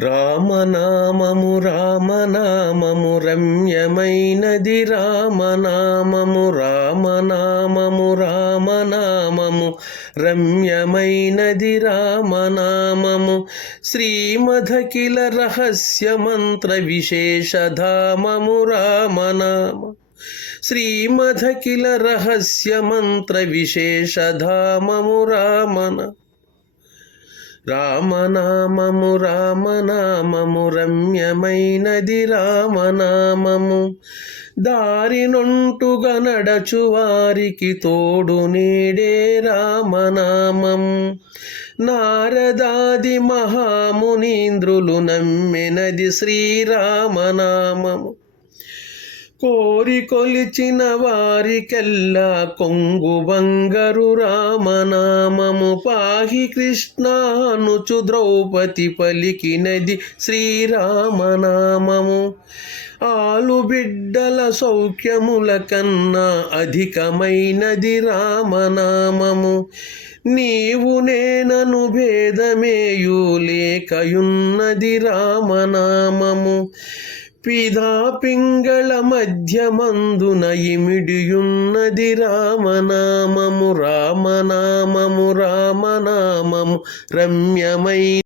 రామనామము రామనామము రమ్యమైనది రామనామము రామనామము రామనామము రమ్యమైనది రామనామము. శ్రీమధకిల రహస్య మంత్ర విశేషధామము రామనామ. శ్రీమధకిల రహస్య మంత్ర విశేషధామము రామన రామనామము రామనామము రమ్యమైనది రామనామము. దారినొంటుగా నడచు వారికి తోడు నీడే రామనామము నారదాది మహామునీంద్రులు నమ్మినది శ్రీరామనామము కోరి కొలిచిన వారికెల్లా కొంగు బంగరు రామనామము పాహి కృష్ణానుచు ద్రౌపది పలికినది శ్రీరామనామము. ఆలు బిడ్డల సౌఖ్యముల కన్నా అధికమైనది రామనామము. నీవు నేనను భేదమేయు లేకయున్నది రామనామము. పిదా పింగళ మధ్యమందున ఇమిడియున్నది రామనామము రామనామము రామనామము రమ్యమై